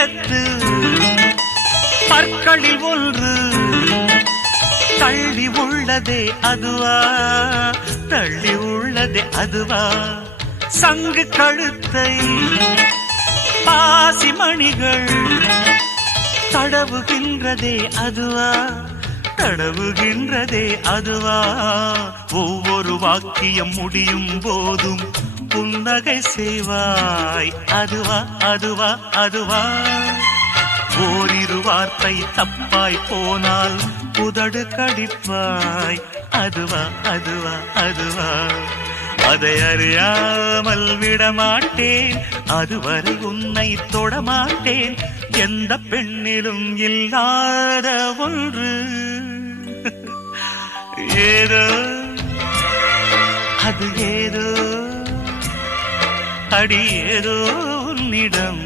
இதயத்தில் பற்களில் ஒன்று தள்ளி உள்ளதே அதுவா, தள்ளி உள்ளதே அதுவா, சங்கு கழுத்தை பாசிமணிகள் தடவுகின்றதே அதுவா, தடவுகின்றதே அதுவா, ஒவ்வொரு வாக்கியம் முடியும் போதும் புன்னகை செய்வாய் அதுவா, அதுவா, அதுவா, ஓரிரு வார்த்தை தப்பாய் போனால் உதடு கடிப்பாய் அதுவா, அதுவா, அதுவா, அதை அறியாமல் விடமாட்டேன், அதுவரை உன்னை தொடமாட்டேன், எந்த பெண்ணிலும் இல்லாத ஒன்று ஏதோ, அது ஏதோ, அடி ஏதோ உன்னிடம்